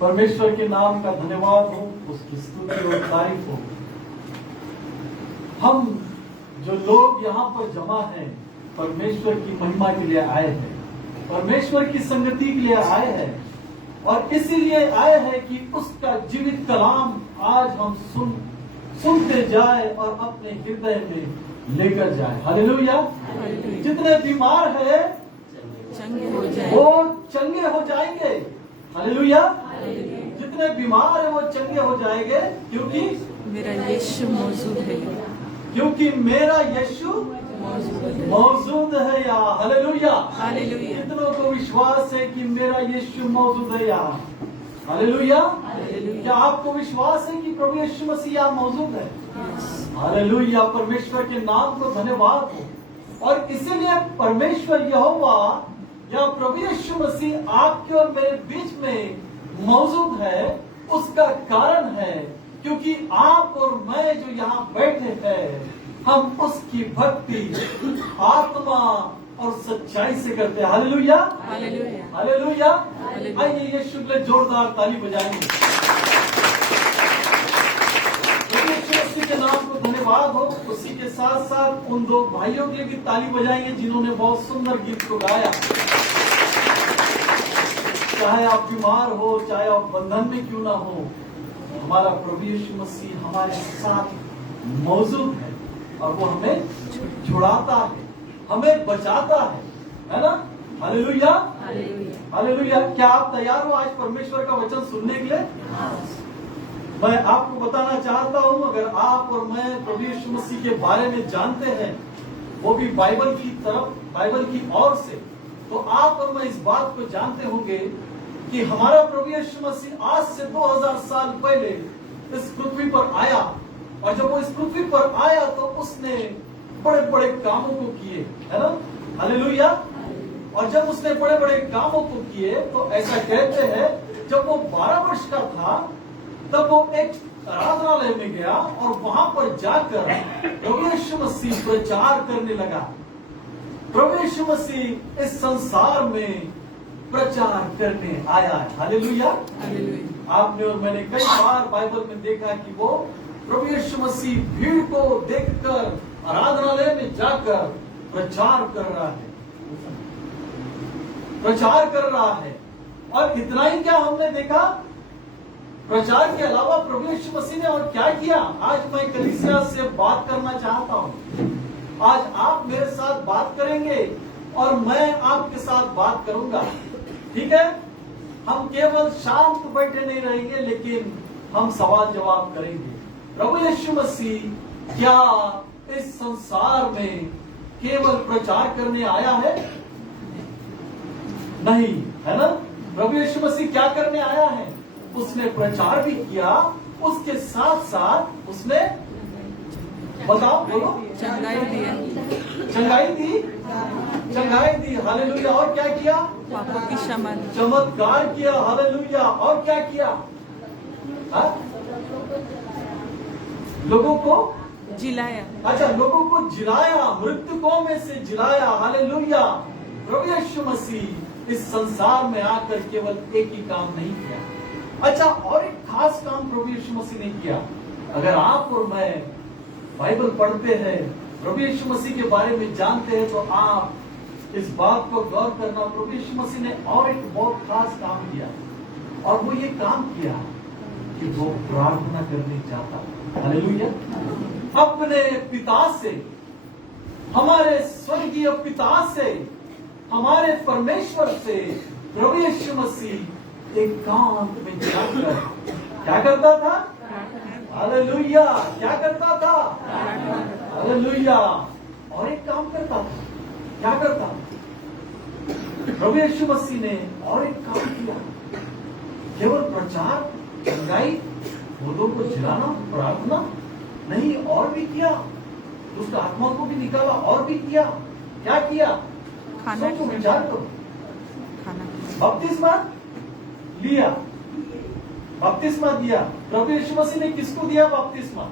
परमेश्वर के नाम का धन्यवाद हो, उसकी स्तुति और तारीफ हो। हम जो लोग यहाँ पर जमा हैं, परमेश्वर की महिमा के लिए आए हैं, परमेश्वर की संगति के लिए आए हैं, और इसीलिए आए हैं कि उसका जीवित कलाम आज हम सुनते जाए और अपने हृदय में लेकर जाए। हालेलुया। जितने बीमार हैं वो चंगे हो जाएंगे। हालेलुया। जितने बीमार हैं वो चंगे हो जाएंगे, क्योंकि मेरा यीशु मौजूद है, क्योंकि मेरा यीशु मौजूद है यहाँ। हालेलुया। हालेलुया। कितनों को विश्वास है कि मेरा यीशु मौजूद है यहाँ? हालेलुया। क्या आपको विश्वास है कि प्रभु यीशु मसीह यहाँ मौजूद है? हालेलुया। परमेश्वर के नाम को धन्यवाद हो। और इसीलिए परमेश्वर यहोवा या प्रभु यीशु मसीह आपके और मेरे बीच में मौजूद है। उसका कारण है क्योंकि आप और मैं जो यहाँ बैठे हैं, हम उसकी भक्ति आत्मा और सच्चाई से करते हैं। हालेलुया। हालेलुया। हालेलुया। आइए यीशु के लिए जोरदार ताली बजाएंगे। प्रभु यीशु मसीह के नाम को धन्यवाद हो। उसी के साथ साथ उन दो भाइयों के लिए भी ताली बजाएंगे जिन्होंने बहुत सुंदर गीत को गाया। चाहे आप बीमार हो, चाहे आप बंधन में क्यों ना हो, हमारा प्रभु यीशु मसीह हमारे साथ मौजूद है और वो हमें छुड़ाता है, हमें बचाता है ना? हालेलुया। हालेलुया। क्या आप तैयार हो आज परमेश्वर का वचन सुनने के लिए? मैं आपको बताना चाहता हूं, अगर आप और मैं प्रभु यीशु मसीह के बारे में जानते हैं, वो भी बाइबल की तरफ, बाइबल की ओर से, तो आप और मैं इस बात को जानते होंगे कि हमारा प्रभु यीशु मसीह आज से 2000 साल पहले इस पृथ्वी पर आया, और जब वो इस पृथ्वी पर आया तो उसने बड़े बड़े कामों को किए, है ना? हालेलुया। और जब उसने बड़े बड़े कामों को किए तो ऐसा कहते हैं, जब वो 12 वर्ष का था तब वो एक आराधनालय में गया और वहां पर जाकर प्रभु यीशु मसीह प्रचार करने लगा। प्रभु यीशु मसीह इस संसार में प्रचार करने आया है। हालेलुया। आपने और मैंने कई बार बाइबल में देखा कि वो प्रभु यीशु मसीह भीड़ को देखकर आराधनालय में जाकर प्रचार कर रहा है, प्रचार कर रहा है। और इतना ही क्या हमने देखा, प्रचार के अलावा प्रभु यीशु मसीह ने और क्या किया? आज मैं कलीसिया से बात करना चाहता हूं। आज आप मेरे साथ बात करेंगे और मैं आपके साथ बात करूंगा, ठीक है? हम केवल शांत बैठे नहीं रहेंगे, लेकिन हम सवाल जवाब करेंगे। प्रभु यीशु मसीह क्या इस संसार में केवल प्रचार करने आया है? नहीं, है ना? प्रभु यीशु मसीह क्या करने आया है? उसने प्रचार भी किया, उसके साथ साथ उसने, बताओ, बोलो, चंगाई दिया, चंगाई दी, चंगाई दी। हालेलुया। और क्या किया? पापों की क्षमा, चमत्कार किया। हालेलुया। और क्या किया? हा? लोगों को जिलाया। अच्छा, लोगों को जिलाया, मृतकों में से जिलाया। हालेलुया। प्रभु यीशु मसीह इस संसार में आकर केवल एक ही काम नहीं किया। अच्छा, और एक खास काम प्रभु यीशु मसीह ने किया। अगर आप और मैं बाइबल पढ़ते हैं, प्रभु यीशु मसीह के बारे में जानते हैं, तो आप इस बात को गौर करना, प्रभु यीशु मसीह ने और एक बहुत खास काम किया, और वो ये काम किया कि वो प्रार्थना करने जाता। हालेलुया। अपने पिता से, हमारे स्वर्गीय पिता से, हमारे परमेश्वर से प्रभु यीशु मसीह एकांत में जाकर क्या करता था? हालेलुया। क्या करता था? हालेलुया। और एक काम करता था। क्या करता? प्रभु यीशु मसीह ने और एक काम किया। केवल प्रचार, चंगाई, भूतों को जिलाना, प्रार्थना नहीं, और भी किया। दुष्ट आत्मा को भी निकाला, और भी किया। क्या किया? खाना को विचार करो। बपतिस्मा लिया, बपतिस्मा दिया। प्रभु यीशु मसीह ने किसको दिया बपतिस्मा?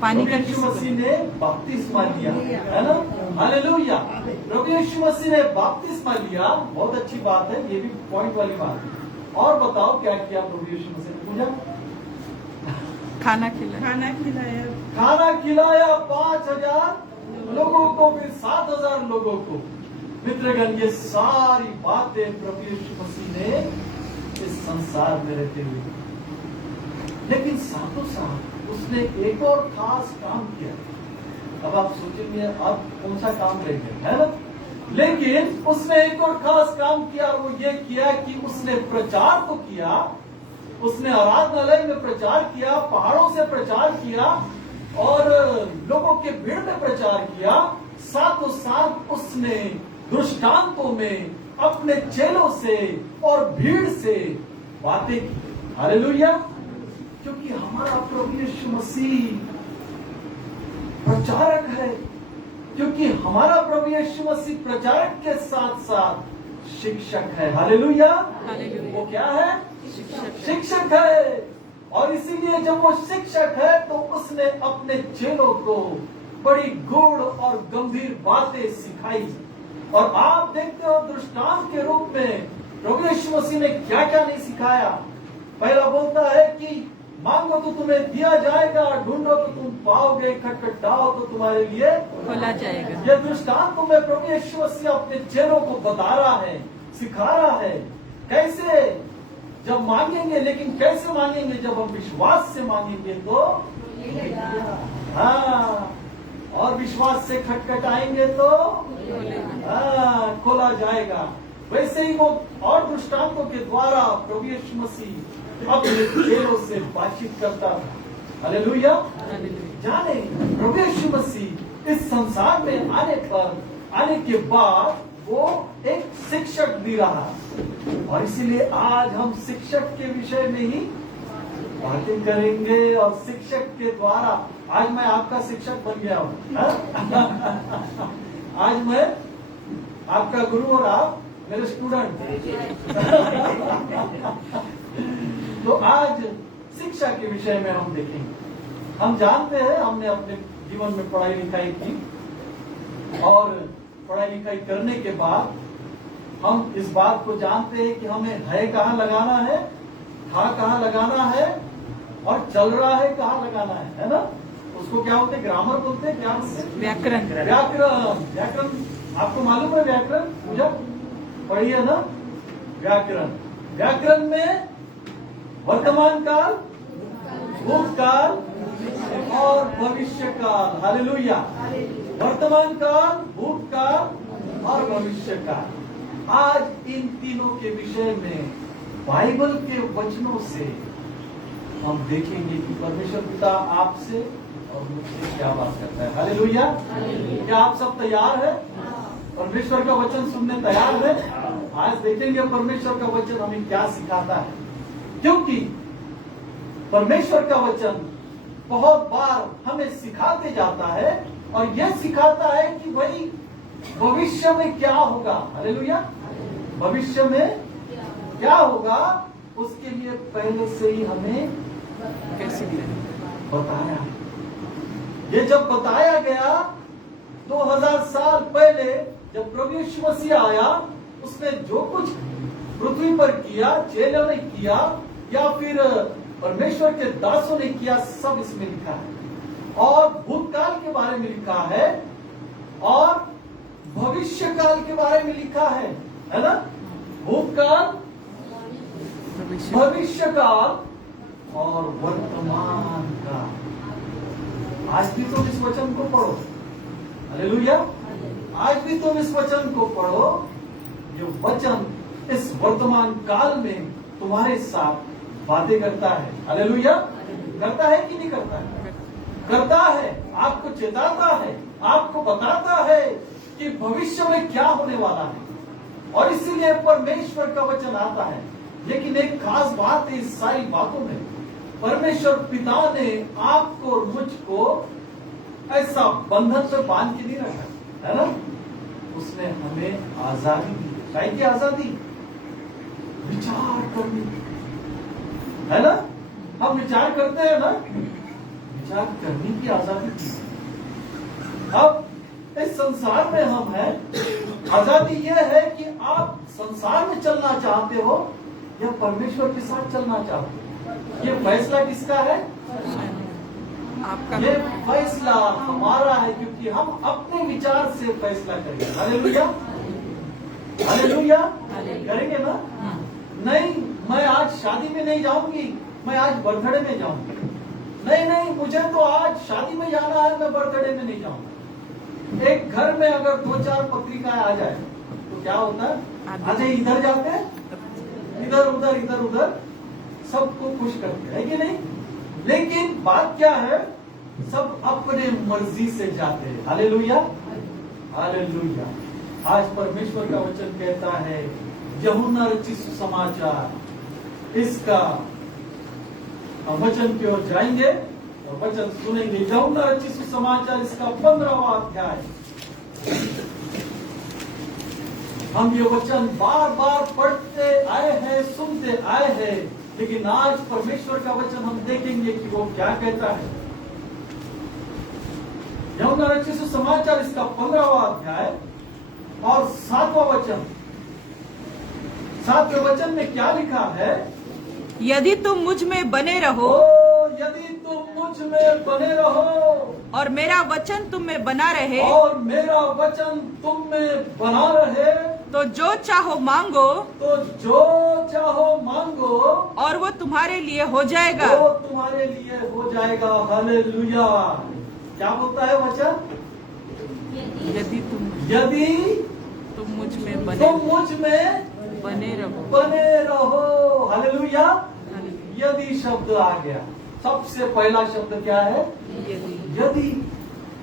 पानी का। यीशु मसीह ने बपतिस्मा लिया, है ना? हालेलुया। प्रभु यीशु मसीह ने बपतिस्मा लिया, बहुत अच्छी बात है, ये भी पॉइंट वाली बात है। और बताओ क्या किया प्रभु यीशु मसीह ने? पूजा, खाना खिलाया, खाना खिलाया 5,000 लोगों को, फिर 7,000 लोगों को। मित्रगण, ये सारी बातें प्रभु यीशु मसीह ने इस संसार में रहते हुए, लेकिन साथों साथ उसने एक और खास काम किया। अब आप सोचेंगे अब कौन सा काम रह गया, है ना? लेकिन उसने एक और खास काम किया, और वो ये किया कि उसने प्रचार तो किया, उसने आराधनालय में प्रचार किया, पहाड़ों से प्रचार किया और लोगों के भीड़ में प्रचार किया। साथों साथ उसने दृष्टांतों में अपने चेलों से और भीड़ से बातें की। हालेलुया! क्योंकि हमारा प्रभु यीशु मसीह प्रचारक है, क्योंकि हमारा प्रभु यीशु मसीह प्रचारक के साथ साथ शिक्षक है। हालेलुया! हालेलुया। वो क्या है? शिक्षक। शिक्षक है। और इसीलिए जब वो शिक्षक है तो उसने अपने चेलों को बड़ी गूढ़ और गंभीर बातें सिखाई। और आप देखते हो दृष्टांत के रूप में प्रभु यीशु मसीह ने क्या क्या नहीं सिखाया। पहला बोलता है कि मांगो तो तुम्हें दिया जाएगा, ढूंढो तो तुम पाओगे, खटखटाओ तो तुम्हारे लिए खोला जाएगा। ये दृष्टांत में प्रभु यीशु मसीह अपने चेलों को बता रहा है, सिखा रहा है कैसे जब मांगेंगे, लेकिन कैसे मांगेंगे? जब हम विश्वास से मांगेंगे तो हाँ, और विश्वास से खटखटाएंगे तो हाँ, खोला जाएगा। वैसे ही वो और दृष्टांतों के द्वारा प्रभु यीशु मसीह अपने चेलों से बातचीत करता था। हालेलुया! जाने प्रभु यीशु मसीह इस संसार में आने के बाद वो एक शिक्षक भी रहा, और इसीलिए आज हम शिक्षक के विषय में ही बातें करेंगे। और शिक्षक के द्वारा आज मैं आपका शिक्षक बन गया हूँ। आज मैं आपका गुरु और आप मेरे स्टूडेंट। तो आज शिक्षा के विषय में हम देखेंगे। हम जानते हैं, हमने अपने जीवन में पढ़ाई लिखाई की, और पढ़ाई लिखाई करने के बाद हम इस बात को जानते हैं कि हमें है कहाँ लगाना है, था कहाँ लगाना है, और चल रहा है कहाँ लगाना है ना? उसको क्या बोलते हैं? ग्रामर बोलते हैं। क्या बोलते हैं? व्याकरण। व्याकरण। व्याकरण आपको मालूम है? व्याकरण पूजा पढ़ी है ना? व्याकरण। व्याकरण में वर्तमान काल, भूतकाल और भविष्य काल। हालेलुया! वर्तमान काल, भूतकाल और भविष्य काल। आज इन तीनों के विषय में बाइबल के वचनों से हम देखेंगे कि परमेश्वर पिता आपसे और मुझसे क्या बात करता है। हालेलुया! क्या आप सब तैयार हैं? परमेश्वर का वचन सुनने तैयार है? आज देखेंगे परमेश्वर का वचन हमें क्या सिखाता है, क्योंकि परमेश्वर का वचन बहुत बार हमें सिखाते जाता है, और यह सिखाता है कि भाई भविष्य में क्या होगा। हालेलुया! भविष्य में क्या होगा उसके लिए पहले से ही हमें कैसे बताया। ये जब बताया गया 2000 साल पहले, जब प्रभु यीशु मसीह आया, उसने जो कुछ पृथ्वी पर किया, चेलों ने किया या फिर परमेश्वर के दासों ने किया, सब इसमें लिखा है। और भूतकाल के बारे में लिखा है और भविष्य काल के बारे में लिखा है ना? भूतकाल, भविष्य काल और वर्तमान काल। आज भी तुम इस वचन को पढ़ो। हालेलुया! आज भी तुम इस वचन को पढ़ो। जो वचन इस वर्तमान काल में तुम्हारे साथ बातें करता है। हालेलुया! करता है कि नहीं करता है? करता है। आपको चेताता है, आपको बताता है कि भविष्य में क्या होने वाला है, और इसीलिए परमेश्वर का वचन आता है। लेकिन एक खास बात है इस सारी बातों में, परमेश्वर पिता ने आपको और मुझको ऐसा बंधन से बांध के नहीं रखा है ना? उसने हमें आजादी दी। क्या की आजादी? विचार करने की, है ना? हम विचार करते हैं ना? विचार करने की आजादी दी। अब इस संसार में हम हैं, आजादी यह है कि आप संसार में चलना चाहते हो या परमेश्वर के साथ चलना चाहते हो? ये फैसला किसका है? आपका ये फैसला हमारा है, क्योंकि हम अपने विचार से फैसला करेंगे। हालेलुया, हालेलुया, करेंगे ना? नहीं, मैं आज शादी में नहीं जाऊंगी, मैं आज बर्थडे में जाऊंगी। नहीं, मुझे तो आज शादी में जाना है, मैं बर्थडे में नहीं जाऊंगा। एक घर में अगर 2-4 पत्रिकाएं आ जाए तो क्या होता है? आज इधर जाते हैं, इधर उधर सबको खुश करते हैं कि नहीं? लेकिन बात क्या है, सब अपने मर्जी से जाते हैं। Hallelujah, hallelujah. आज परमेश्वर का वचन कहता है, यूहन्ना रचित सुसमाचार, इसका वचन की ओर जाएंगे और वचन सुनेंगे। यूहन्ना रचित सुसमाचार, इसका 15वां अध्याय। हम ये वचन बार बार पढ़ते आए हैं, सुनते आए हैं, लेकिन आज परमेश्वर का वचन हम देखेंगे कि वो क्या कहता है। यूहन्ना रचित सुसमाचार, इसका 15वां अध्याय और 7वां वचन। 7वें वचन में क्या लिखा है? यदि तुम मुझ में बने रहो, यदि तुम मुझ में बने रहो और मेरा वचन तुम में बना रहे, और मेरा वचन तुम में बना रहे, तो जो चाहो मांगो, और वो तुम्हारे लिए हो जाएगा। वो तुम्हारे लिए हो जाएगा। हालेलुया। क्या बोलता है वचन? यदि तुम मुझ में बने रहो। हालेलुया। यदि शब्द आ गया, सबसे पहला शब्द क्या है?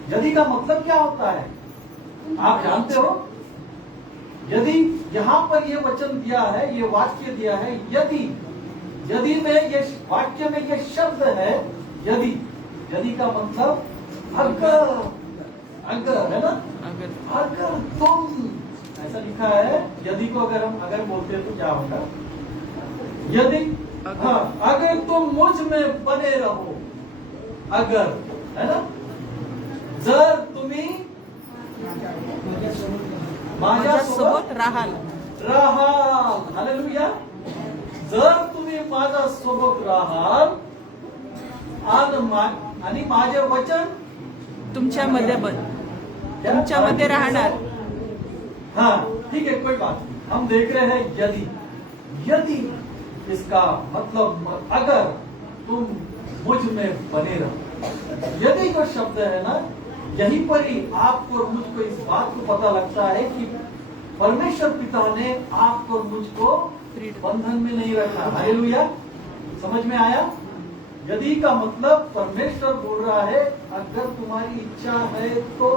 यदि का मतलब क्या होता है आप जानते हो? यदि यहाँ पर ये वचन दिया है, ये वाक्य दिया है, यदि में ये वाक्य में ये शब्द है यदि का मतलब अगर है ना? अगर तुम, ऐसा लिखा है। यदि को अगर हम बोलते हैं तो क्या होगा? यदि अगर तुम मुझ में बने रहो, अगर, है ना? जर तुम्ही माझ्यासोबत राहाल. हालेलुया. जर तुम्ही माझ्यासोबत राहाल आणि माझे वचन तुमच्यामध्ये राहणार. हाँ ठीक है, कोई बात नहीं. हम देख रहे हैं यदि इसका मतलब अगर तुम मुझ में बने रहो. यदि जो शब्द है ना, यहीं पर ही आपको और मुझको इस बात को पता लगता है कि परमेश्वर पिता ने आपको और मुझको बंधन में नहीं रखा. हालेलुया. समझ में आया? यदि का मतलब परमेश्वर बोल रहा है अगर तुम्हारी इच्छा है तो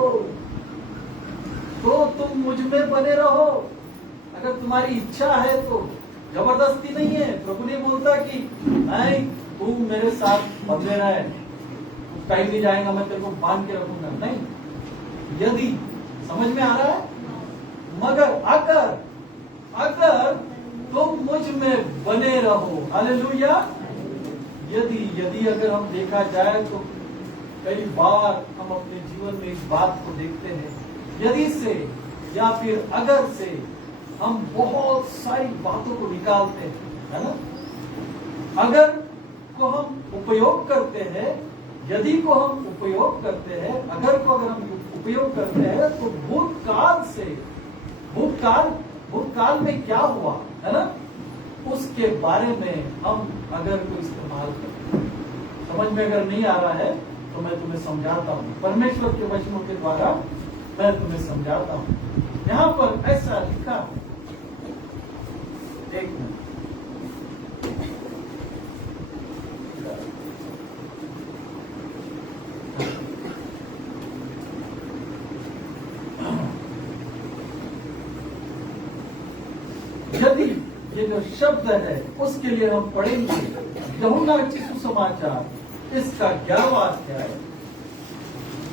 तुम मुझ में बने रहो. अगर तुम्हारी इच्छा है तो, जबरदस्ती नहीं है. प्रभु ने बोलता कि नहीं तू मेरे साथ बंधे रहे, कहीं नहीं जाएगा, मैं तेरे को बांध के रखूंगा. नहीं, यदि, समझ में आ रहा है? मगर अगर तुम मुझ में बने रहो. हालेलुया. यदि अगर हम देखा जाए तो कई बार हम अपने जीवन में इस बात को देखते हैं. यदि से या फिर अगर से हम बहुत सारी बातों को निकालते हैं, है ना? अगर को हम उपयोग करते हैं, यदि को हम उपयोग करते हैं, अगर को अगर हम उपयोग करते हैं तो भूतकाल में क्या हुआ, है ना, उसके बारे में हम अगर को इस्तेमाल करते हैं. समझ में अगर नहीं आ रहा है तो मैं तुम्हें समझाता हूँ. परमेश्वर के वचनों के द्वारा मैं तुम्हें समझाता हूँ. यहाँ पर ऐसा लिखा, एक मिनट, यदि ये जो शब्द है उसके लिए हम पढ़ेंगे यूहन्ना रचित सुसमाचार इसका 11वां अध्याय.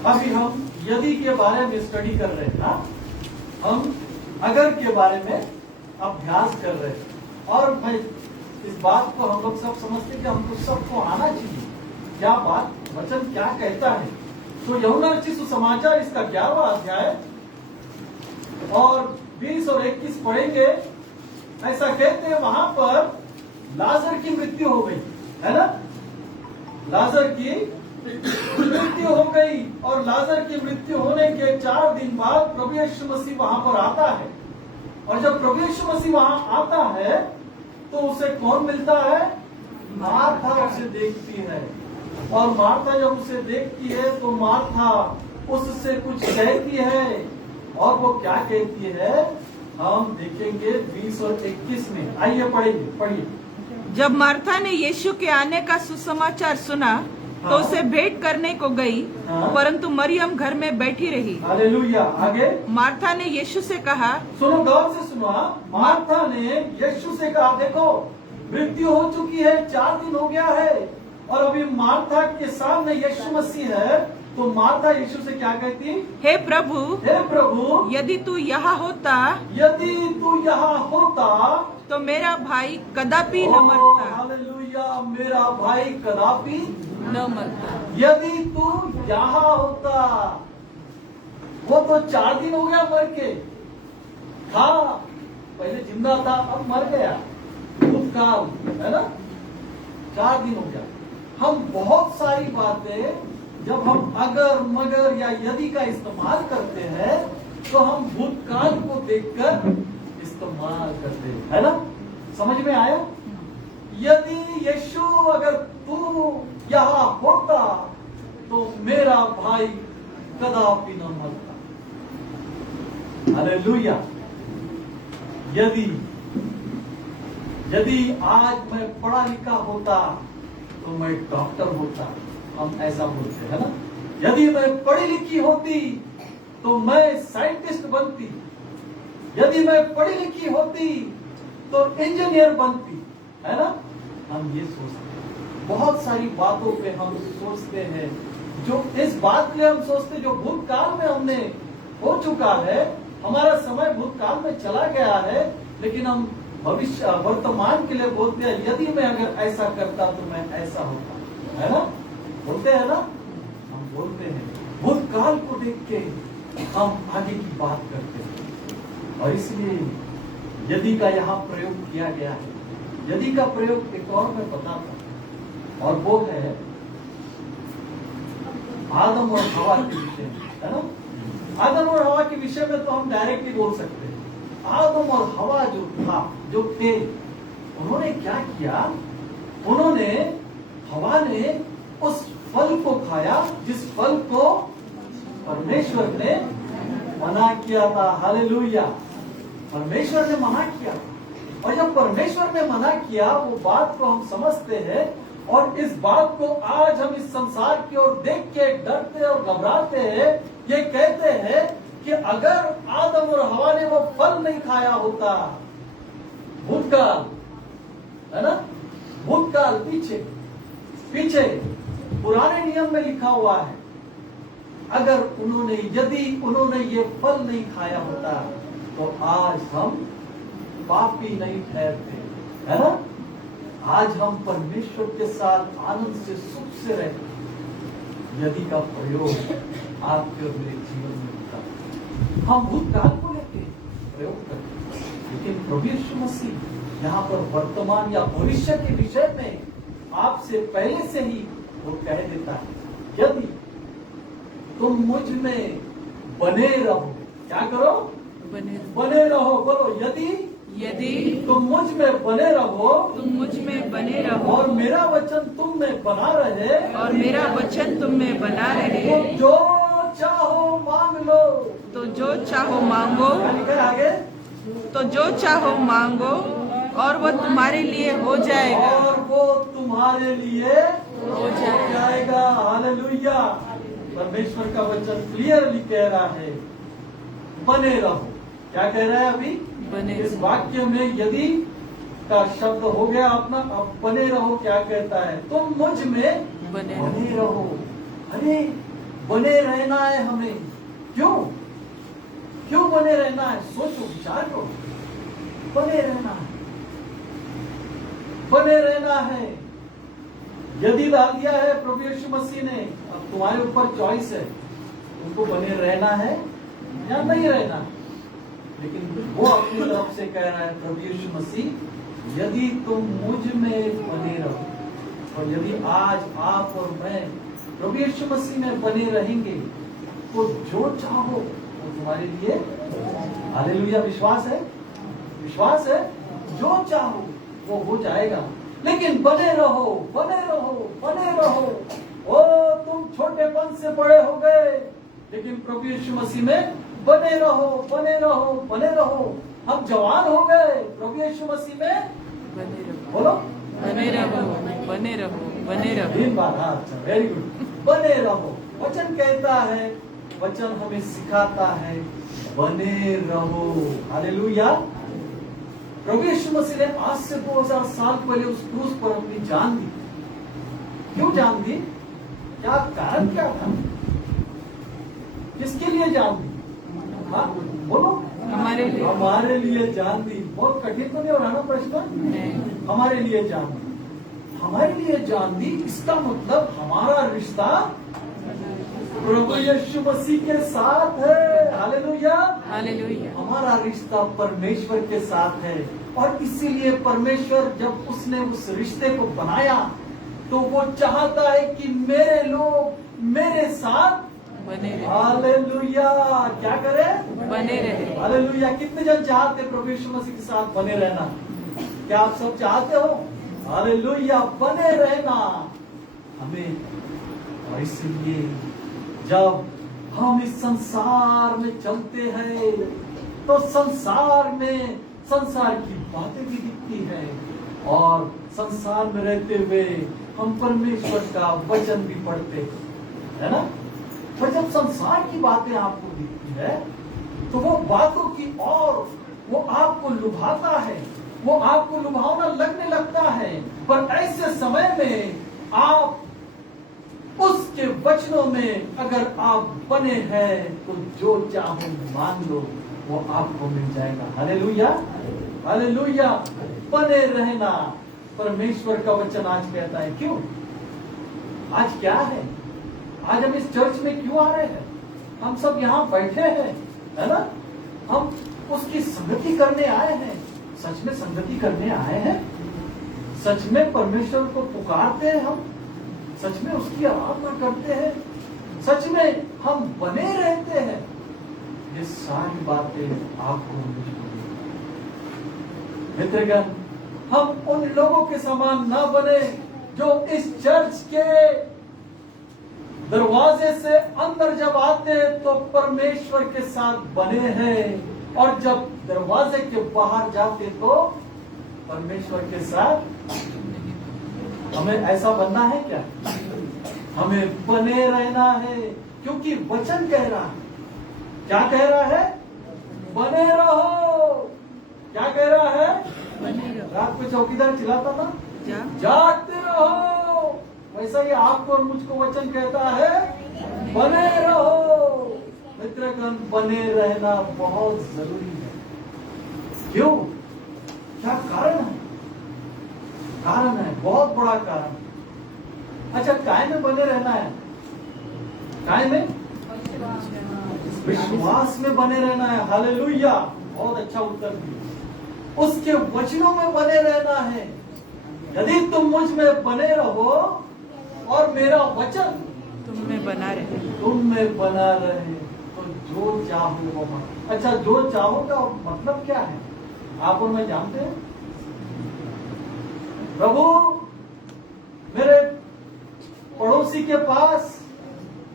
अभी हम यदि के बारे में स्टडी कर रहे हैं ना, हम अगर के बारे में अभ्यास कर रहे हैं. और मैं इस बात को हम लोग सब समझते कि हमको सबको आना चाहिए क्या बात वचन क्या कहता है. तो यूहन्ना रचित सुसमाचार इसका 11वां अध्याय और 20 और 21 पढ़ेंगे. ऐसा कहते हैं वहां पर लाजर की मृत्यु हो गई, है ना? लाजर की मृत्यु हो गई और लाजर की मृत्यु होने के 4 दिन बाद प्रभु यीशु मसीह वहां पर आता है। और जब प्रभु यीशु मसीह वहां आता है तो उसे कौन मिलता है? मार्था उसे देखती है। और मार्था जब उसे देखती है तो मार्था उससे कुछ कहती है। और वो क्या कहती है हम देखेंगे 20 और 21 में। आइए पढ़िए। जब मार्था ने यीशु के आने का सुसमाचार सुना तो उसे भेंट करने को गई, परंतु मरियम घर में बैठी रही। हालेलुया। आगे मार्था ने यीशु से कहा, सुनो, गौर से सुनो। मार्था ने यीशु से कहा, देखो मृत्यु हो चुकी है, 4 दिन हो गया है और अभी मार्था के सामने यीशु मसीह है। तो मार्था यीशु से क्या कहती? हे प्रभु, यदि तू यहाँ होता तो मेरा भाई कदापि न मरता। हालेलुया, मेरा भाई कदापि न मरता। यदि तू यहाँ होता। वो तो 4 दिन हो गया मर के, था पहले जिंदा था अब मर गया, भूतकाल, है ना? 4 दिन हो गया। हम बहुत सारी बातें जब हम अगर मगर या यदि का इस्तेमाल करते हैं तो हम भूतकाल को देखकर इस्तेमाल करते हैं, है ना? समझ में आया? यदि यीशु अगर तू यहाँ होता तो मेरा भाई कदापि न मरता। हालेलुया। यदि आज मैं पढ़ा लिखा होता तो मैं डॉक्टर होता, हम ऐसा बोलते हैं ना? यदि मैं पढ़ी लिखी होती तो मैं साइंटिस्ट बनती, यदि मैं पढ़ी लिखी होती तो इंजीनियर बनती, है ना? हम ये सोचते हैं, बहुत सारी बातों पे हम सोचते हैं, जो इस बात के लिए हम सोचते जो भूतकाल में हमने हो चुका है, हमारा समय भूतकाल में चला गया है, लेकिन हम भविष्य वर्तमान के लिए बोलते हैं यदि मैं अगर ऐसा करता तो मैं ऐसा होता, है ना? बोलते हैं ना? हम बोलते हैं, भूतकाल को देख के हम आगे की बात करते हैं। और इसलिए यदि का यहाँ प्रयोग किया गया है। यदि का प्रयोग एक और में पता था, और वो है आदम और हवा के विषय में, है ना? आदम और हवा के विषय में तो हम डायरेक्टली बोल सकते हैं। आदम और हवा जो थे, उन्होंने क्या किया? उन्होंने, हवा ने उस फल को खाया जिस फल को परमेश्वर ने मना किया था। हालेलुया। परमेश्वर ने मना किया, और जब परमेश्वर ने मना किया वो बात को हम समझते हैं, और इस बात को आज हम इस संसार की ओर देख के डरते और घबराते हैं। ये कहते हैं कि अगर आदम और हवा ने वो फल नहीं खाया होता, भूतकाल, है ना? भूतकाल पीछे पुराने नियम में लिखा हुआ है, यदि उन्होंने ये फल नहीं खाया होता तो आज हम पापी नहीं ठहरते, है ना? आज हम परमेश्वर के साथ आनंद से, सुख से रहते। यदि का प्रयोग आपके और मेरे जीवन में होता, हम भूतकाल को लेके प्रयोग करते, लेकिन प्रभु यीशु मसीह यहाँ पर वर्तमान या भविष्य के विषय में आपसे पहले से ही वो कह देता है, यदि तुम मुझ में बने रहो, क्या करो? बने रहो। बोलो, यदि तुम मुझ में बने रहो, और मेरा वचन तुम में बना रहे, तो जो चाहो मांग लो। तो जो चाहो मांगो, आगे, तो जो चाहो मांगो और वो तुम्हारे लिए हो जाएगा, और वो तुम्हारे लिए हो जाएगा। हालेलुया। परमेश्वर का वचन क्लियरली कह रहा है, बने रहो। क्या कह रहा है अभी? बने। इस वाक्य में यदि का शब्द हो गया अपना। अब बने रहो क्या कहता है? तुम मुझ में बने रहो। अरे बने रहना है हमें। क्यों बने रहना है? सोचो, विचार करो। बने रहना है। यदि डाल दिया है प्रभु यीशु मसीह ने, अब तुम्हारे ऊपर चॉइस है, तुमको बने रहना है या नहीं रहना है। लेकिन वो अपनी तरफ से कह रहा है, प्रभु यीशु मसीह, यदि तुम मुझ में बने रहो, और यदि आज आप और मैं प्रभु यीशु मसीह में बने रहेंगे तो जो चाहो वो तुम्हारे लिए, हालेलुया, विश्वास है, विश्वास है, जो चाहो वो हो जाएगा। लेकिन बने रहो, बने रहो, बने रहो। ओ तुम छोटेपन से बड़े हो गए, लेकिन प्रभु यीशु मसीह में बने रहो, बने रहो, बने रहो। हम जवान हो गए, प्रभु यीशु मसीह में बने रहो, बोलो, बने रहो, बने रहो, बने रहो। 3 बार, अच्छा, वेरी गुड। बने रहो, वचन कहता है, वचन हमें सिखाता है, बने रहो। हालेलुया। प्रभु यीशु मसीह ने आज से 2000 साल पहले उस क्रूस पर अपनी जान दी। क्यों जान दी? क्या कारण क्या था? किसके लिए जान दी? हाँ, बोलो, हमारे लिए, हमारे लिए जान दी। बहुत कठिन तो नहीं हो रहा ना प्रश्न? हमारे लिए जान दी, हमारे लिए जान दी। इसका मतलब हमारा रिश्ता प्रभु यीशु मसीह के साथ है। Hallelujah, hallelujah. हमारा रिश्ता परमेश्वर के साथ है, और इसीलिए परमेश्वर जब उसने उस रिश्ते को बनाया तो वो चाहता है कि मेरे लोग मेरे साथ बने रहे, हालेलुया, क्या करे? बने रहे। हालेलुया। कितने जन चाहते हैं प्रभु यीशु मसीह के साथ बने रहना? क्या आप सब चाहते हो? हालेलुया, बने रहना हमें। और इसलिए जब हम इस संसार में चलते हैं तो संसार में संसार की बातें भी दिखती है, और संसार में रहते हुए हम परमेश्वर का वचन भी पढ़ते हैं, है ना? पर जब संसार की बातें आपको दिखती है तो वो बातों की ओर वो आपको लुभाता है, वो आपको लुभावना लगने लगता है। पर ऐसे समय में आप उसके वचनों में अगर आप बने हैं तो जो चाहो मांग लो, वो आपको मिल जाएगा। Hallelujah, hallelujah. बने रहना परमेश्वर का वचन आज कहता है। क्यों? आज क्या है? आज हम इस चर्च में क्यों आ रहे हैं? हम सब यहाँ बैठे हैं, है ना? हम उसकी संगति करने आए हैं। सच में संगति करने आए हैं? सच में परमेश्वर को पुकारते हैं हम? सच में उसकी आराधना करते हैं? सच में हम बने रहते हैं? ये सारी बातें आपको मुझको मित्रगण, हम उन लोगों के समान ना बने जो इस चर्च के दरवाजे से अंदर जब आते तो परमेश्वर के साथ बने हैं, और जब दरवाजे के बाहर जाते तो परमेश्वर के साथ। हमें ऐसा बनना है क्या? हमें बने रहना है, क्योंकि वचन कह रहा है। क्या कह रहा है? बने रहो। क्या कह रहा है? बने रहो। रात को चौकीदार चिल्लाता था, जागते रहो। वैसा ही आपको और मुझको वचन कहता है, बने रहो। मित्रगण, बने रहना बहुत जरूरी है। क्यों? क्या कारण है? कारण है, बहुत बड़ा कारण। अच्छा, काय में बने रहना है? काय में? विश्वास में बने रहना है। हालेलुया, बहुत अच्छा उत्तर दिया। उसके वचनों में बने रहना है। यदि तुम मुझ में बने रहो और मेरा वचन तुम में बना रहे, तुम में बना रहे तो जो चाहो वो मांगो। अच्छा, जो चाहो का मतलब क्या है? आप और मैं जानते हैं? प्रभु, मेरे पड़ोसी के पास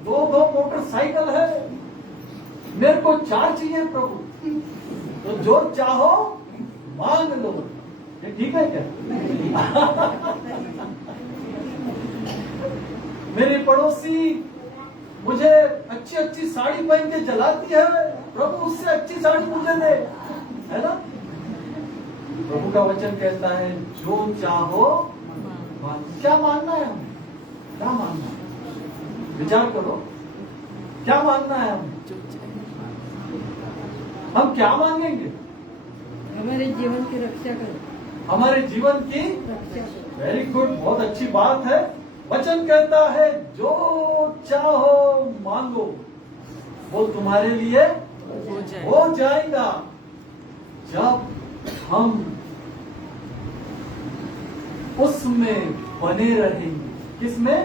2 मोटरसाइकिल है, मेरे को 4 चाहिए प्रभु, तो जो चाहो मांग लो। ये ठीक है क्या? मेरी पड़ोसी मुझे अच्छी अच्छी साड़ी पहन के जलाती है, प्रभु उससे अच्छी साड़ी मुझे दे, है ना? प्रभु का वचन कहता है, जो चाहो मांगो। क्या मांगना है हमें? क्या मांगना है? विचार करो, क्या मांगना है हमें? हम क्या मांगेंगे? हमारे जीवन की रक्षा करो। हमारे जीवन की रक्षा करो। वेरी गुड, बहुत अच्छी बात है। वचन कहता है, जो चाहो मांगो, वो तुम्हारे लिए हो जाएगा। जब हम उसमें बने रहेंगे। किसमें?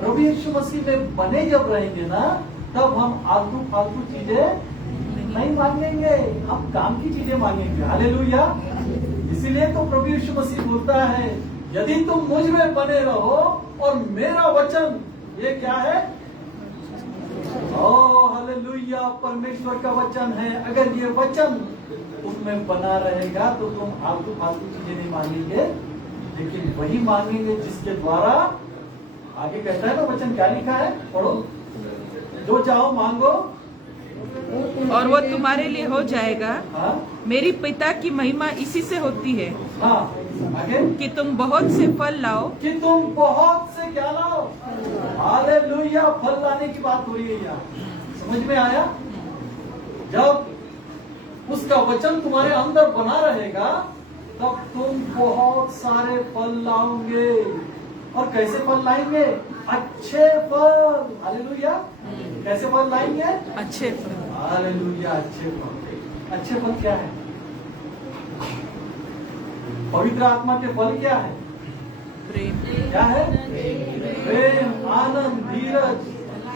प्रभु यीशु मसीह में बने जब रहेंगे ना, तब हम आलतू फालतू चीजें नहीं मांगेंगे, हम काम की चीजें मांगेंगे। हालेलुया। इसीलिए तो प्रभु यीशु मसीह बोलता है, यदि तुम मुझ में बने रहो और मेरा वचन, ये क्या है? ओ हालेलुया, परमेश्वर का वचन है। अगर ये वचन उसमें बना रहेगा तो तुम आलतू फालतू चीजें नहीं मांगेंगे, लेकिन वही मांगेंगे जिसके द्वारा, आगे कहता है ना वचन, क्या लिखा है? पढ़ो। जो चाहो मांगो और वो तुम्हारे लिए हो जाएगा। हाँ मेरी पिता की महिमा इसी से होती है हाँ, आगे कि तुम बहुत से फल लाओ। कि तुम बहुत से क्या लाओ? हालेलुया, फल लाने की बात हो रही है यहाँ। समझ में आया? जब उसका वचन तुम्हारे अंदर बना रहेगा तब तुम बहुत सारे फल लाओगे। और कैसे फल लाएंगे? अच्छे फल। हालेलुया। कैसे फल लाएंगे? अच्छे फल। हालेलुया, अच्छे फल। अच्छे फल क्या है? पवित्र आत्मा के फल क्या है? प्रेम। क्या है? प्रेम, आनंद, धीरज,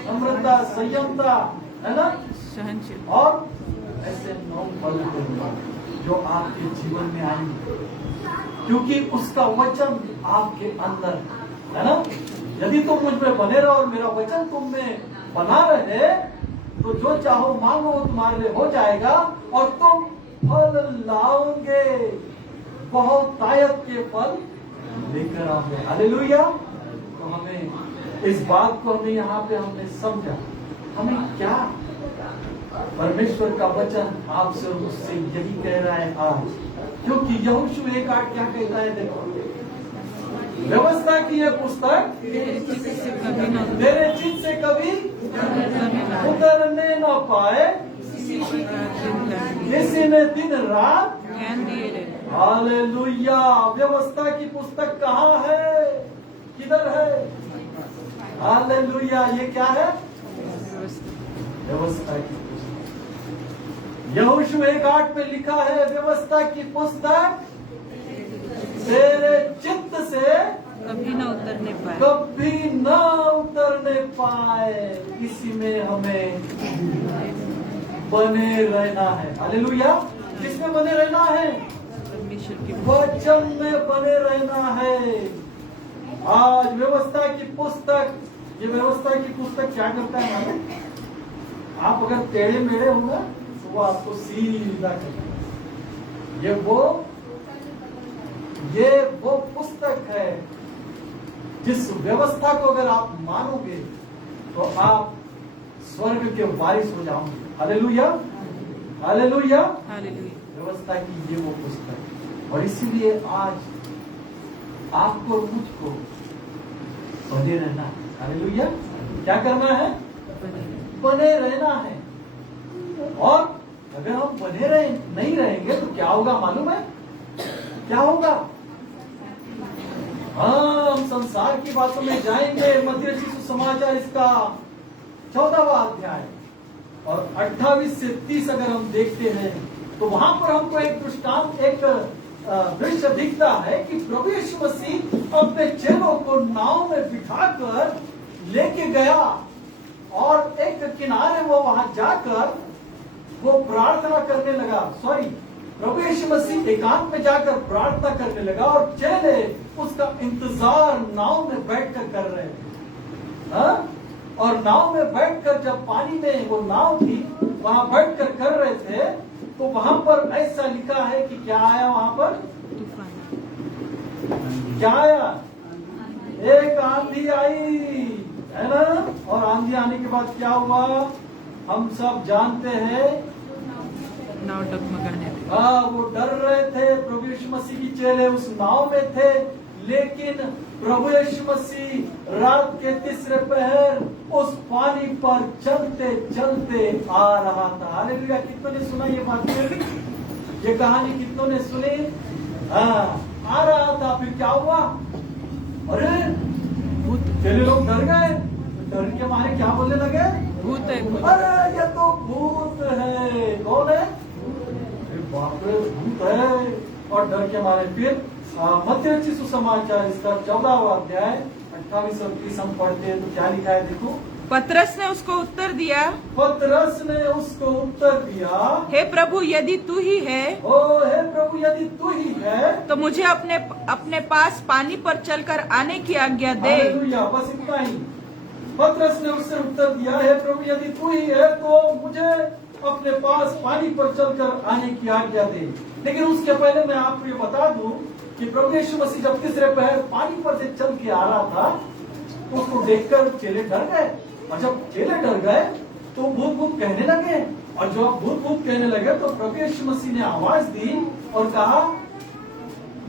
नम्रता, संयमता, है ना? सहनशील। और ऐसे 9 फल होंगे जो आपके जीवन में आएंगे, क्योंकि उसका वचन आपके अंदर है ना। यदि तुम मुझ में बने रहो और मेरा वचन तुम में बना रहे, तो जो चाहो मांगो वो तुम्हारे लिए हो जाएगा और तुम फल लाओगे, बहुत तायत के फल लेकर आओगे। हालेलुया। तो हमें इस बात को हमने यहाँ पे हमने समझा, हमें क्या परमेश्वर का वचन आपसे और मुझसे यही कह रहा है आज, क्योंकि यहोशू 1:8 क्या कहता है? देखो, व्यवस्था की यह पुस्तक तेरे चित्त से कभी न तेरे चित्त से कभी उतरने न पाए, किसी ने दिन रात ज्ञान दिए रहे। हालेलुया। व्यवस्था की पुस्तक कहाँ है? किधर है? हालेलुया। ये क्या है? व्यवस्था की पुस्तक। यहोशू 1:8 में लिखा है, व्यवस्था की पुस्तक तेरे चित्त से कभी न उतरने पाए। कभी न उतरने पाए। इसी में हमें बने रहना है। हालेलुया। किसमें बने रहना है? परमेश्वर की वचन में बने रहना है। आज व्यवस्था की पुस्तक, ये व्यवस्था की पुस्तक क्या करता है मालूम? आप अगर टेढ़े मेढ़े होंगे तो वो आपको सीधा करता है। ये वो पुस्तक है जिस व्यवस्था को अगर आप मानोगे तो आप स्वर्ग के वारिस हो जाओगे। हालेलुया। हालेलुया। हालेलुया। व्यवस्था की ये वो पुस्तक, और इसीलिए आज आपको और मुझको बने रहना है। हालेलुया। क्या करना है? बने रहना है। और अगर हम बने नहीं रहेंगे तो क्या होगा मालूम है? क्या होगा? हम संसार की बातों में जाएंगे। मत्ती रचित सुसमाचार इसका 14वां अध्याय और 28 से 30 अगर हम देखते हैं तो वहां पर हमको एक दृष्टांत, एक दृश्य दिखता है कि प्रभु यीशु मसीह अपने चेलों को नाव में बिठाकर लेके गया और एक किनारे वो वहां जाकर वो प्रार्थना करने लगा। प्रभु यीशु मसीह एकांत में जाकर प्रार्थना करने लगा और चेले उसका इंतजार नाव में बैठकर कर रहे थे। हाँ? और नाव में बैठकर जब पानी में वो नाव थी वहां बैठकर कर रहे थे तो वहां पर ऐसा लिखा है कि क्या आया वहां पर? तूफान। क्या आया? एक आंधी आई, है ना? और आंधी आने के बाद क्या हुआ हम सब जानते हैं। नाव डगमगाने लगी। हाँ, वो डर रहे थे। प्रभु यीशु मसीह की चेले उस नाव में थे, लेकिन प्रभु यीशु मसीह रात के तीसरे पहर उस पानी पर चलते चलते आ रहा था। हालेलुया। कितनों ने सुना ये बात? ये कहानी कितनों ने सुनी? हाँ, आ रहा था। फिर क्या हुआ? अरे चेले लोग डर गए। डर के मारे क्या बोलने लगे? भूत है, भूत। अरे ये तो भूत है। कौन है? बाप रे, भूत है। और डर के मारे फिर मत्ती सुसमाचार इसका 14वां अध्याय 28 और 30 हम पढ़ते हैं तो क्या लिखा है देखो। पतरस ने उसको उत्तर दिया, पतरस ने उसको उत्तर दिया, हे प्रभु यदि तू ही है ओ हे प्रभु यदि तू ही है तो मुझे अपने पास पानी पर चलकर आने की आज्ञा दे। हालेलुया, बस इतना ही। पतरस ने उससे उत्तर दिया, हे प्रभु यदि तू ही है तो मुझे अपने पास पानी पर चलकर आने की आज्ञा दे। लेकिन उसके पहले मैं आपको ये बता दूं कि प्रभु यीशु मसीह जब तीसरे पहर पानी पर से चल के आ रहा था तो उसको देखकर चेले डर गए, और जब चेले डर गए तो भूत भूत कहने लगे, और जब भूत भूत कहने लगे तो प्रभु यीशु मसीह ने आवाज दी और कहा,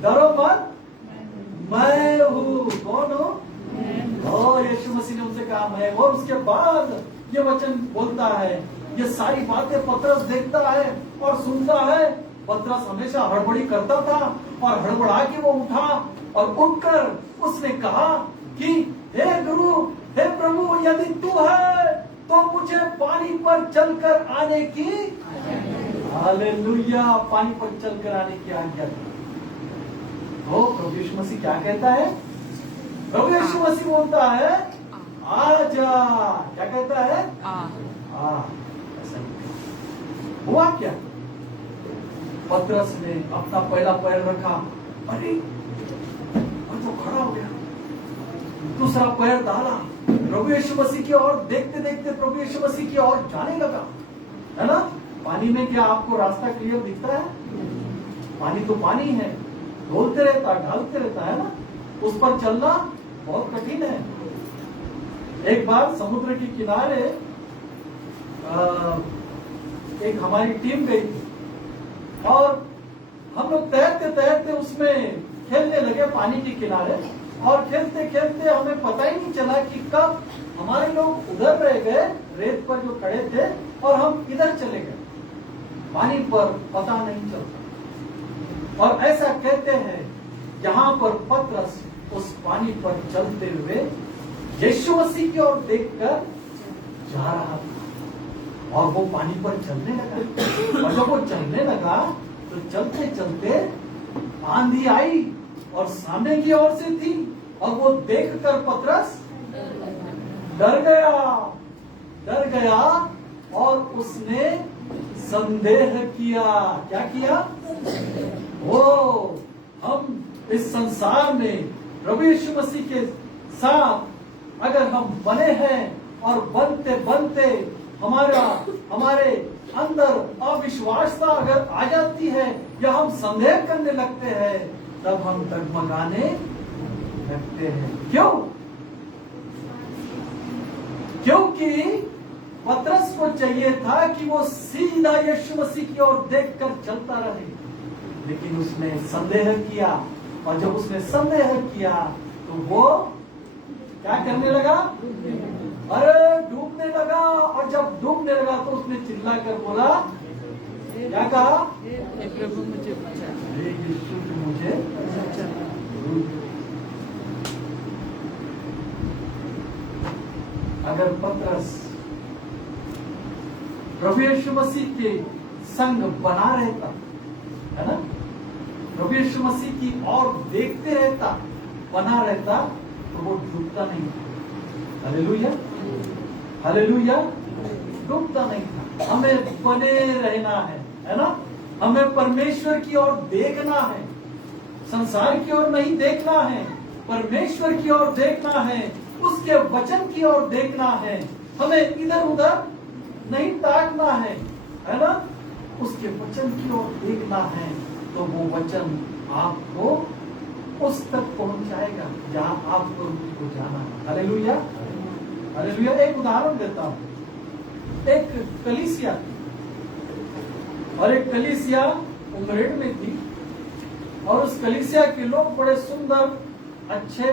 डरो मत, मैं हूँ। कौन हो? और यीशु मसीह ने उनसे कहा मैं। और उसके बाद ये वचन बोलता है, ये सारी बातें पतरस देखता है और सुनता है। पतरस हमेशा हड़बड़ी करता था और हड़बड़ा के वो उठा और उठकर उसने कहा कि हे गुरु, हे प्रभु यदि तू है तो मुझे पानी पर चलकर आने की, हालेलुया, पानी पर चलकर आने की आज्ञा दी। तो प्रभु यीशु मसीह क्या कहता है? प्रभु यीशु मसीह बोलता है आजा। क्या कहता है? ऐसा हुआ क्या? पतरस ने अपना पहला पैर रखा, अरे और तो खड़ा हो गया। दूसरा पैर डाला, प्रभु यीशु मसीह की ओर देखते देखते प्रभु यीशु मसीह की ओर जाने लगा, है ना। पानी में क्या आपको रास्ता क्लियर दिखता है? पानी तो पानी है, डोलते रहता, ढालते रहता है ना, उस पर चलना बहुत कठिन है। एक बार समुद्र के किनारे एक हमारी टीम गई थी और हम लोग तैरते तैरते उसमें खेलने लगे पानी के किनारे, और खेलते खेलते हमें पता ही नहीं चला कि कब हमारे लोग उधर रह गए रेत पर जो खड़े थे और हम इधर चले गए, पानी पर पता नहीं चलता। और ऐसा कहते हैं यहाँ पर पतरस उस पानी पर चलते हुए यीशु मसीह की ओर देखकर जा रहा था और वो पानी पर चलने लगा। और जब वो चलने लगा तो चलते चलते आंधी आई और सामने की ओर से थी, और वो देखकर पतरस डर गया और उसने संदेह किया। क्या किया? वो हम इस संसार में प्रभु यीशु मसीह के साथ अगर हम बने हैं और बनते बनते हमारे अंदर अविश्वासता अगर आ जाती है या हम संदेह करने लगते हैं, तब हम डगमगाने लगते हैं। क्यों? क्योंकि पतरस को चाहिए था कि वो सीधा यीशु मसीह की ओर देखकर चलता रहे, लेकिन उसने संदेह किया, और जब उसने संदेह किया तो वो क्या करने लगा? अरे डूबने लगा। और जब डूबने लगा तो उसने चिल्लाकर बोला, क्या कहा? हे प्रभु मुझे बचा। हे यीशु मुझे बचा। अगर पतरस प्रभु यीशु मसीह के संग बना रहता, है ना, प्रभु यीशु मसीह की ओर देखते रहता, बना रहता, तो वो डूबता नहीं था। हालेलुया, हालेलुया, डूबता नहीं था। हमें बने रहना है ना। हमें परमेश्वर की ओर देखना है, संसार की ओर नहीं देखना है, परमेश्वर की ओर देखना है, उसके वचन की ओर देखना है। हमें इधर उधर नहीं ताकना है ना। उसके वचन की ओर देखना है, तो वो वचन आपको उस तक पहुंचाएगा जहां आपको उनको जाना है। Hallelujah, hallelujah. एक उदाहरण देता हूं। एक कलीसिया थी, और एक कलीसिया उमरेड में थी, और उस कलीसिया के लोग बड़े सुंदर अच्छे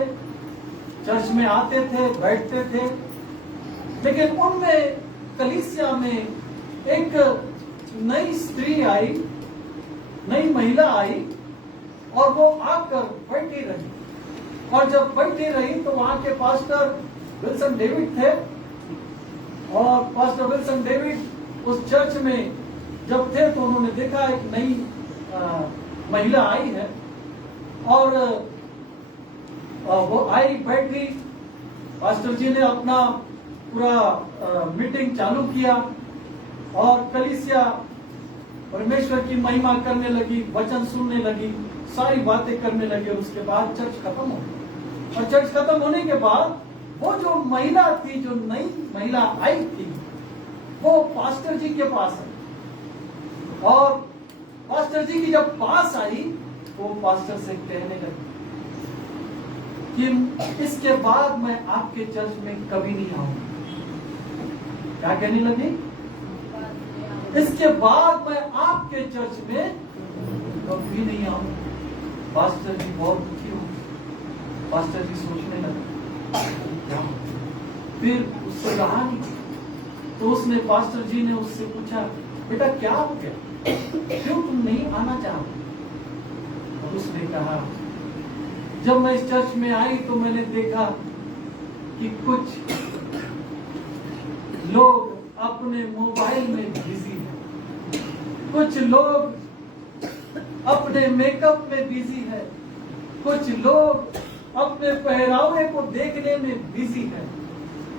चर्च में आते थे, बैठते थे। लेकिन उनमें कलीसिया में एक नई स्त्री आई, नई महिला आई, और वो आकर बैठी रही। और जब बैठी रही तो वहां के पास्टर विल्सन डेविड थे, और पास्टर विल्सन डेविड उस चर्च में जब थे तो उन्होंने देखा एक नई महिला आई है, और वो आई, बैठ गई। पास्टर जी ने अपना पूरा मीटिंग चालू किया और कलीसिया परमेश्वर की महिमा करने लगी, वचन सुनने लगी, सारी बातें करने लगी और उसके बाद चर्च खत्म हो गया। और चर्च खत्म होने के बाद वो जो महिला थी, जो नई महिला आई थी, वो पास्टर जी के पास आई और पास्टर जी की जब पास आई वो पास्टर से कहने लगी कि इसके बाद मैं आपके चर्च में कभी नहीं आऊंगी। क्या कहने लगी? इसके बाद मैं आपके चर्च में कभी नहीं आऊंगी। पास्टर जी बहुत दुखी हो। पास्टर जी सोचने लगे क्या हो? फिर उससे रहा नहीं, तो उसने, पास्टर जी ने उससे पूछा, बेटा क्या हो गया, क्यों तुम नहीं आना चाहते? और उसने कहा, जब मैं इस चर्च में आई तो मैंने देखा कि कुछ लोग अपने मोबाइल में बिजी हैं, कुछ लोग अपने मेकअप में बिजी है, कुछ लोग अपने पहरावे को देखने में बिजी है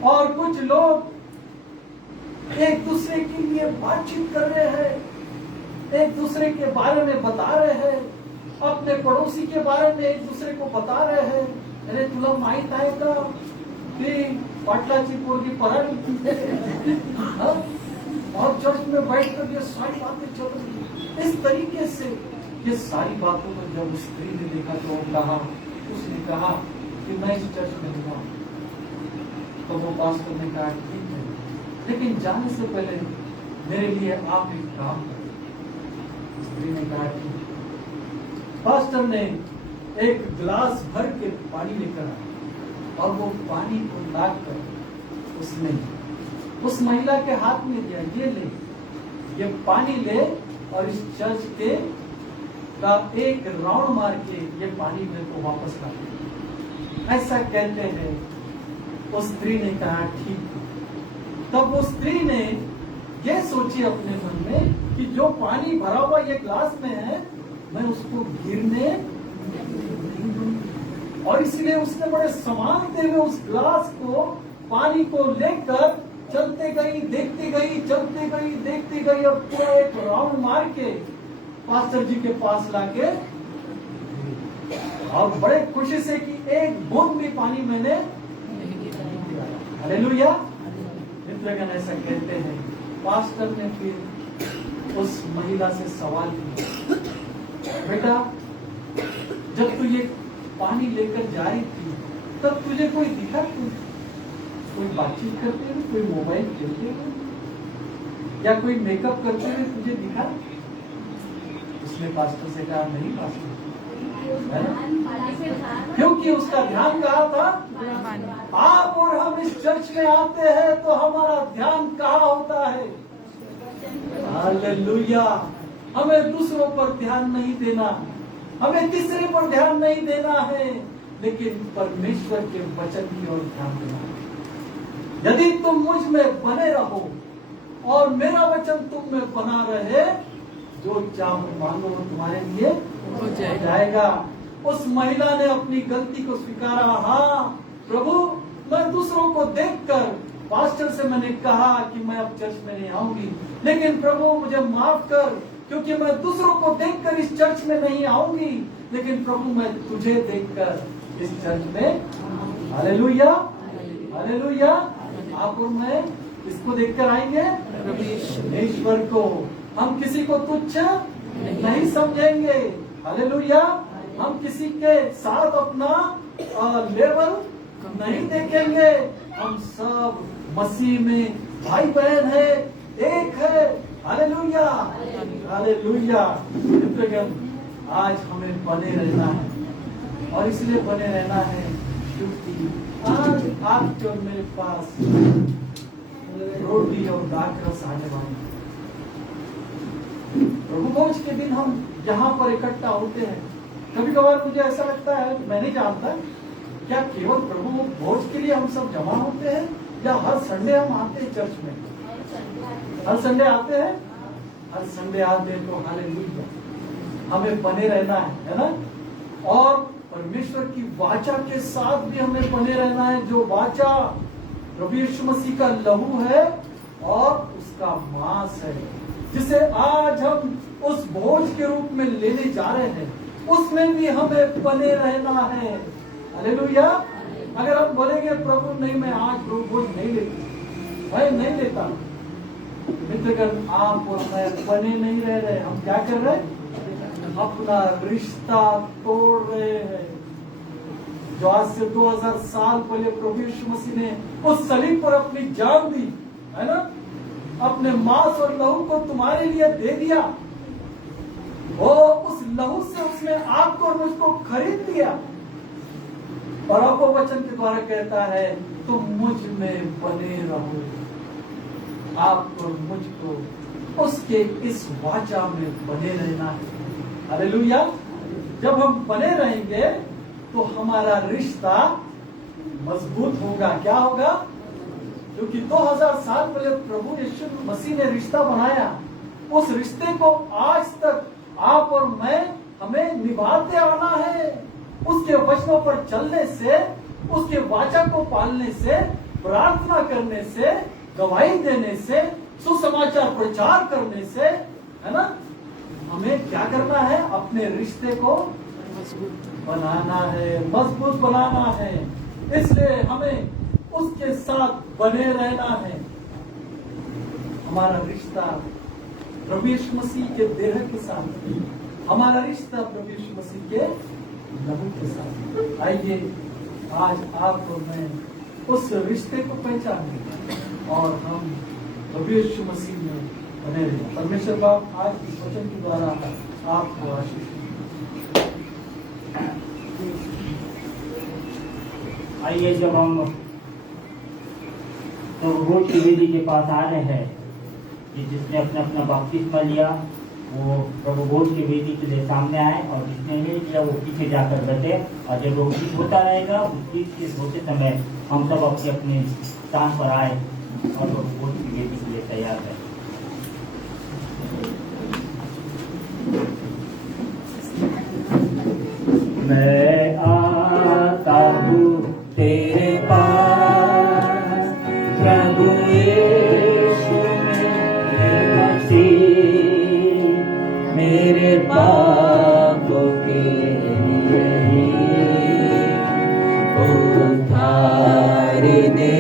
और कुछ लोग एक दूसरे के लिए बातचीत कर रहे हैं, एक दूसरे के बारे में बता रहे हैं, अपने पड़ोसी के बारे में एक दूसरे को बता रहे हैं, अरे तुला माहित आहे का ती पाटलाची पोरगी पराठी और चर्च में बैठकर ये सारी बातें चल रही। इस तरीके से ये सारी बातों को जब उस स्त्री ने देखा तो उसने कहा कि मैं इस चर्च में दूंगा। तो वो पास्टर ने कहा ठीक है, लेकिन जाने से पहले मेरे लिए आप एक काम करें। स्त्री ने कहा ठीक। पास्टर ने एक गिलास भर के पानी लेकर आया और वो पानी को लाकर उसने उस महिला के हाथ में दिया, ये ले, ये पानी ले और इस चर्च के का एक राउंड मार के ये पानी मेरे को वापस ला दे। ऐसा कहते हैं। उस स्त्री ने कहा ठीक। तब वो स्त्री ने ये सोची अपने मन में कि जो पानी भरा हुआ ये ग्लास में है, मैं उसको गिरने नहीं दूंगी। और इसलिए उसने बड़े सम्मानते हुए उस ग्लास को, पानी को लेकर चलते गई, देखती गई, चलती गई, देखती गई और पूरा एक राउंड मार के पास्टर जी के पास लाके और बड़े खुशी से कि एक बूंद भी पानी मैंने हालेलुया। मित्रगण ऐसा कहते हैं। पास्टर ने फिर उस महिला से सवाल किया, बेटा जब तू ये पानी लेकर जा रही थी तब तुझे कोई दिखा? कोई बातचीत करते हुए, कोई मोबाइल खेलते हुए या कोई मेकअप करते हुए तुझे दिखा? उसने पास्टर से कहा नहीं पास्टर, क्योंकि उसका ध्यान कहाँ था? आप और हम इस चर्च में आते हैं तो हमारा ध्यान कहाँ होता है? हालेलुया। हमें दूसरों पर ध्यान नहीं देना, हमें तीसरे पर ध्यान नहीं देना है, लेकिन परमेश्वर के वचन की ओर ध्यान देना है। यदि तुम मुझ में बने रहो और मेरा वचन तुम में बना रहे, जो चाहो मांगो वो तुम्हारे लिए हो जाएगा। उस महिला ने अपनी गलती को स्वीकारा। हाँ प्रभु, मैं दूसरों को देखकर पास्टर से मैंने कहा कि मैं अब चर्च में नहीं आऊंगी, लेकिन प्रभु मुझे माफ कर, क्योंकि मैं दूसरों को देखकर इस चर्च में नहीं आऊंगी, लेकिन प्रभु मैं तुझे देखकर इस चर्च में। Hallelujah, hallelujah. आप और मैं इसको देखकर आएंगे, परमेश्वर को। हम किसी को तुच्छ नहीं समझेंगे। हालेलुया। हम किसी के साथ अपना लेवल नहीं देखेंगे। हम सब मसीह में भाई बहन है, एक है। Hallelujah, hallelujah. मित्रगण, आज हमें बने रहना है और इसलिए बने रहना है क्योंकि आज आपके और मेरे पास रोटी और दाखरस आने वाली है। प्रभु भोज के दिन हम यहाँ पर इकट्ठा होते हैं। कभी कभार मुझे ऐसा लगता है, मैं नहीं जानता, क्या केवल प्रभु भोज के लिए हम सब जमा होते हैं या हर संडे हम आते हैं चर्च में? हर संडे आते हैं, हर संडे आते हैं तो हालेलुया। हमें बने रहना है ना? और परमेश्वर की वाचा के साथ भी हमें बने रहना है, जो वाचा प्रभु यीशु मसीह का लहू है और उसका मांस है, जिसे आज हम उस भोज के रूप में लेने जा रहे हैं, उसमें भी हमें बने रहना है। हालेलुया। अगर हम बोलेंगे प्रभु नहीं, मैं आज भोज नहीं लेता, मैं नहीं लेता, मित्रगण आप और मैं बने नहीं रह रहे। हम क्या कर रहे हैं? अपना रिश्ता तोड़ रहे हैं। जो आज से 2000 साल पहले प्रभु यीशु मसीह ने उस सलीब पर अपनी जान दी है ना, अपने मांस और लहू को तुम्हारे लिए दे दिया, वो उस लहू से उसने आपको और मुझको खरीद लिया। और आपको वचन के द्वारा कहता है तुम मुझ में बने रहो, आप और मुझको उसके इस वाचा में बने रहना है। हालेलुया। जब हम बने रहेंगे तो हमारा रिश्ता मजबूत होगा। क्या होगा? क्योंकि 2000 साल पहले प्रभु यीशु मसीह ने रिश्ता बनाया, उस रिश्ते को आज तक आप और मैं हमें निभाते आना है। उसके वचनों पर चलने से, उसके वाचा को पालने से, प्रार्थना करने से, गवाही देने से, सुसमाचार प्रचार करने से, है ना, हमें क्या करना है? अपने रिश्ते को बनाना है, मजबूत बनाना है। इसलिए हमें उसके साथ बने रहना है। हमारा रिश्ता प्रभु यीशु मसीह के देह के साथ, हमारा रिश्ता प्रभु यीशु मसीह के लहू के साथ। आइए आज आप और मैं उस रिश्ते को पहचानें और हम प्रभु यीशु मसीह में बने रहें। परमेश्वर बाप आज इस वचन के द्वारा आपको आशीष दें। आइए, जब हम तो भोज की वेदी के पास आ रहे हैं, कि जिसने अपना अपना बपतिस्मा लिया वो प्रभु भोज की वेदी के लिए सामने आए, और जिसने नहीं लिया वो पीछे जाकर बैठे। और जब वो गीत होता रहेगा, उस गीत के होते समय हम सब अपने अपने स्थान पर आए और भोज की वेदी के लिए तैयार है। मैं आता हूँ तेरे पास प्रभु यीशु मेरे मसीह, मेरे पापों के लिए उद्धार दे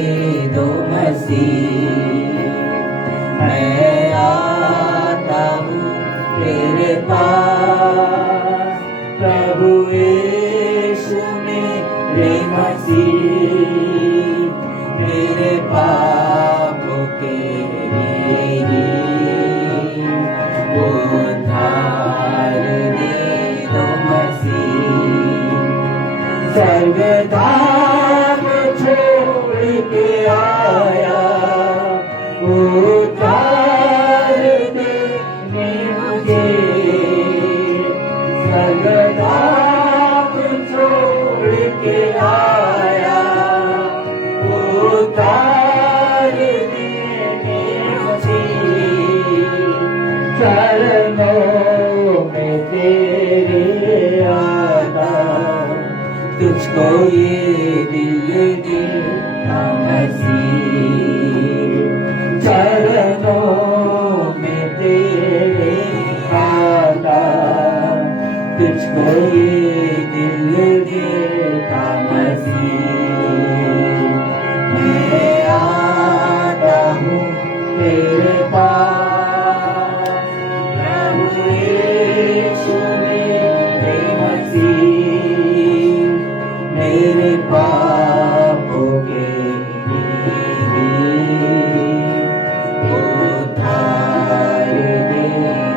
दो मसीह। मैं आता हूँ तेरे पास प्रभु यीशु मेरे मसीह, मेरे पापों के लिए उद्धार दे दो मसीह। स्वर्गधाम छोड़ के आया, उद्धार देने मुझे। स्वर्गधाम छोड़ के आया, उद्धार देने मुझे। चरणों में तेरे आता, तुझको ये दिल देता मसीह। चरणों में तेरे आता, तुझको ये दिल देता मसीह। मैं आता हूँ तेरे पास प्रभु यीशु मेरे मसीह, मेरे पापों के लिए उद्धार दे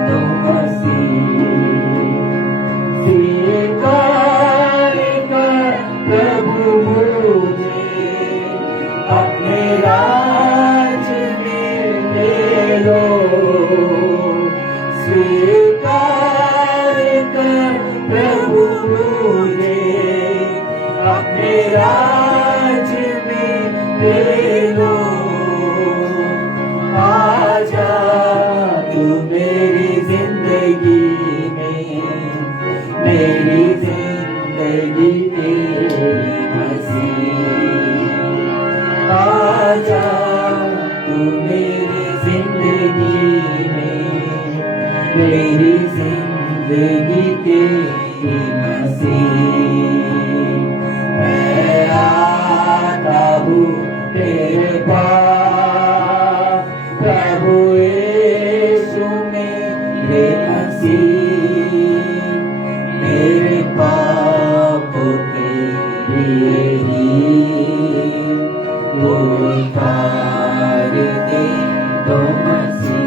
दो मसीह। स्वीकार कर प्रभु मुझे, अपने राज में ले लो। स्वीकार कर प्रभु मुझे, अपने राज में ले लो। आजा तू मेरी जिंदगी में, मेरी जिंदगी मसीह आजा तू मेरी जिंदगी में, मेरी जिंदगी तेरी मसीह। मैं आता हूँ तेरे पास प्रभु यीशु मेरे मसीह, मेरे पापों के लिए ही उतार दे दो मसीह।